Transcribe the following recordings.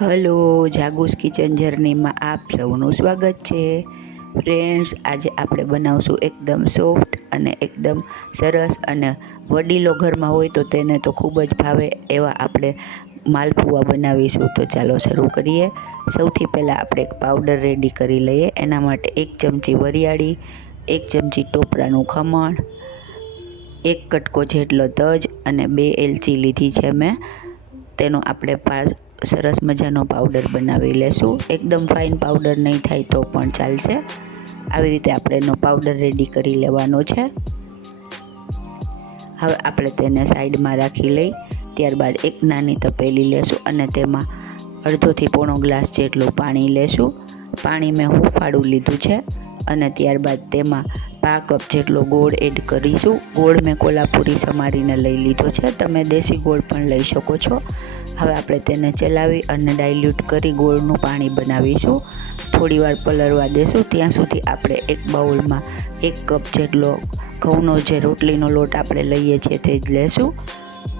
Hello, જાગુસ kitchen જર્નીમાં આપ સૌનું સ્વાગત છે. ફ્રેન્ડ્સ, આજે આપણે બનાવશું એકદમ સોફ્ટ અને એકદમ સરસ અને વડીલો ઘરમાં હોય તો તેને તો ખૂબ જ ભાવે એવા આપણે માલપુઆ બનાવીશું. તો ચાલો શરૂ કરીએ. સૌથી પહેલાં આપણે એક પાવડર રેડી કરી લઈએ. એના માટે એક ચમચી વરિયાળી, એક ચમચી ટોપરાનું ખમણ, એક કટકો જેટલો તજ અને બે એલચી લીધી છે મેં. તેનો આપણે પા સરસ મજાનો પાવડર બનાવી લેશું. એકદમ ફાઇન પાવડર નહીં થાય તો પણ ચાલશે. આવી રીતે આપણે એનો પાવડર રેડી કરી લેવાનો છે. હવે આપણે તેને સાઈડમાં રાખી લઈ, ત્યારબાદ એક નાની તપેલી લેશું અને તેમાં અડધોથી પોણો ગ્લાસ જેટલું પાણી લેશું. પાણી મેં હુંફાળું લીધું છે અને ત્યારબાદ તેમાં પા કપ જેટલો ગોળ એડ કરીશું. ગોળ મેં કોલ્હાપુરી સમારીને લઈ લીધો છે. તમે દેશી ગોળ પણ લઈ શકો છો. હવે આપણે તેને ચલાવી અને ડાયલ્યુટ કરી ગોળનું પાણી બનાવીશું. થોડીવાર પલળવા દેશું. ત્યાં સુધી આપણે એક બાઉલમાં એક કપ જેટલો ઘઉંનો જે રોટલીનો લોટ આપણે લઈએ છીએ તે જ લેશું.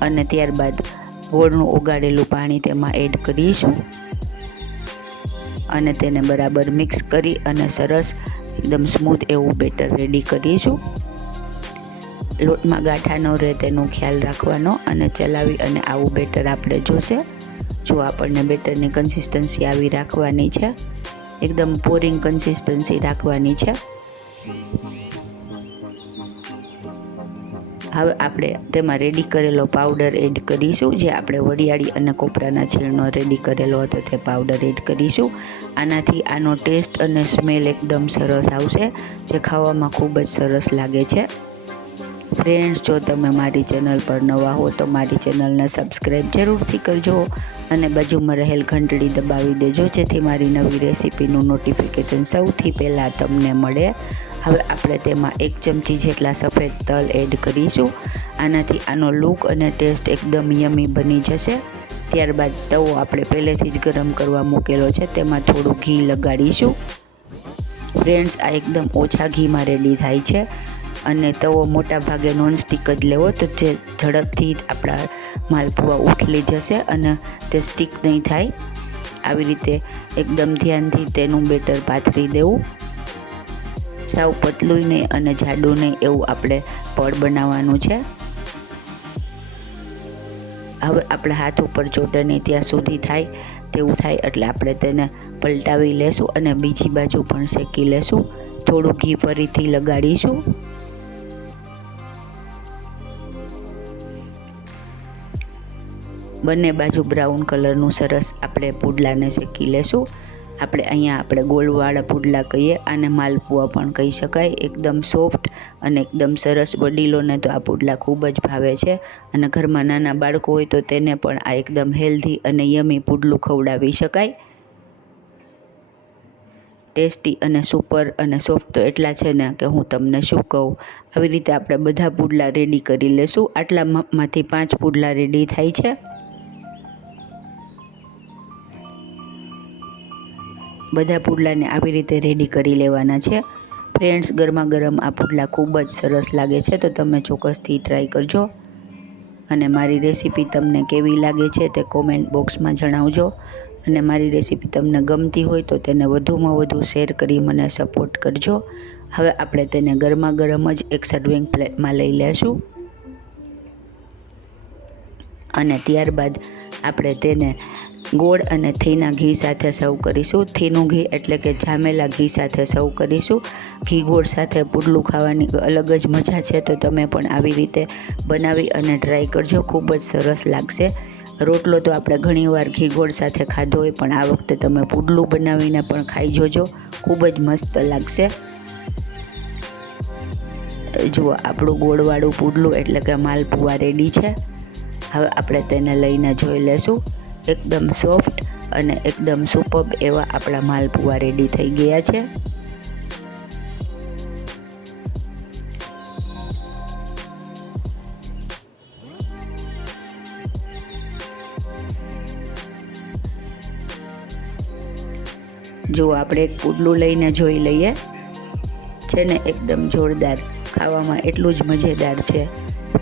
અને ત્યારબાદ ગોળનું ઓગાળેલું પાણી તેમાં એડ કરીશું. અને તેને બરાબર મિક્સ કરી અને સરસ એકદમ સ્મૂથ એવું બેટર રેડી કરીશું. લોટમાં ગાંઠા ન રહે તેનો ખ્યાલ રાખવાનો અને ચલાવી અને આવું બેટર આપણે જોશે. જો આપણને બેટરની કન્સિસ્ટન્સી આવી રાખવાની છે, એકદમ પોરિંગ કન્સિસ્ટન્સી રાખવાની છે. હવે આપણે તેમાં રેડી કરેલો પાવડર એડ કરીશું. જે આપણે વરિયાળી અને કોપરાના છીણનો રેડી કરેલો હતો તે પાવડર એડ કરીશું. આનાથી આનો ટેસ્ટ અને સ્મેલ એકદમ સરસ આવશે, જે ખાવામાં ખૂબ જ સરસ લાગે છે. ફ્રેન્ડ્સ જો તમે મારી ચેનલ પર નવા હો, તો મારી ચેનલને સબસ્ક્રાઈબ જરૂરથી કરજો અને બાજુમાં રહેલ ઘંટડી દબાવી દેજો, જેથી મારી નવી રેસીપીનું નોટિફિકેશન સૌથી પહેલાં તમને મળે. હવે આપણે તેમાં એક ચમચી જેટલા સફેદ તલ એડ કરીશું. આનાથી આનો લુક અને ટેસ્ટ એકદમ યમી બની જશે. ત્યારબાદ તવો આપણે પહેલેથી જ ગરમ કરવા મૂકેલો છે, તેમાં થોડું ઘી લગાડીશું. ફ્રેન્ડ્સ આ એકદમ ઓછા ઘીમાં રેડી થાય છે. અને તવો મોટા ભાગે નોનસ્ટિક જ લેવો, તો જે ઝડપથી આપણા માલપુઆ ઉથલી જશે અને તે સ્ટીક નહીં થાય. આવી રીતે એકદમ ધ્યાનથી તેનું બેટર પાથરી દેવું. સાવ પતલું નહીં અને જાડું નહીં એવું આપણે પડ બનાવવાનું છે. હવે આપણે હાથ ઉપર ચોટે નહીં ત્યાં સુધી થાય, તેવું થાય એટલે આપણે તેને પલટાવી લેશું અને બીજી બાજુ પણ શેકી લેશું. થોડું ઘી ફરીથી લગાડીશું. બંને બાજુ બ્રાઉન કલરનું સરસ આપણે પુડલાને શેકી લેશું. આપણે અહીંયા આપણે ગોળવાળા પુડલા કહીએ આને માલપુઆ પણ કહી શકાય. એકદમ સોફ્ટ અને એકદમ સરસ વડીલોને તો આ પુડલા ખૂબ જ ભાવે છે. અને ઘરમાં નાના બાળકો હોય તો તેને પણ આ એકદમ હેલ્ધી અને યમી પુડલું ખવડાવી શકાય. ટેસ્ટી અને સુપર અને સોફ્ટ તો એટલા છે ને કે હું તમને શું કહું. આવી રીતે આપણે બધા પુડલા રેડી કરી લેશું. આટલામાંથી પાંચ પુડલા રેડી થાય છે. બધા પુડલાને આવી રીતે રેડી કરી લેવાના છે. ફ્રેન્ડ્સ ગરમા ગરમ આ પુડલા ખૂબ જ સરસ લાગે છે, તો તમે ચોક્કસથી ટ્રાય કરજો. અને મારી રેસીપી તમને કેવી લાગે છે તે કોમેન્ટ બોક્સમાં જણાવજો. અને મારી રેસીપી તમને ગમતી હોય તો તેને વધુમાં વધુ શેર કરી મને સપોર્ટ કરજો. હવે આપણે તેને ગરમા ગરમ જ એક સર્વિંગ પ્લેટમાં લઈ લેશું. અને ત્યારબાદ આપણે તેને ગોળ અને થીના ઘી સાથે સર્વ કરીશું. થીનું ઘી એટલે કે જામેલા ઘી સાથે સર્વ કરીશું. ઘી ગોળ સાથે પુડલું ખાવાની અલગ જ મજા છે, તો તમે પણ આવી રીતે બનાવી અને ટ્રાય કરજો. ખૂબ જ સરસ લાગશે. રોટલો તો આપણે ઘણીવાર ઘી ગોળ સાથે ખાધો હોય, પણ આ વખતે તમે પુડલું બનાવીને પણ ખાઈ જોજો. ખૂબ જ મસ્ત લાગશે. જુઓ, આપણું ગોળવાળું પુડલું એટલે કે માલપુઆ રેડી છે. હવે આપણે તેને લઈને જોઈ લેશું. એકદમ સોફ્ટ અને એકદમ સુપબ એવા આપણા માલપુઆ રેડી થઈ ગયા છે. જો આપણે એક પુડલું લઈને જોઈ લઈએ, છે ને એકદમ જોરદાર, ખાવામાં એટલું જ મજેદાર છે.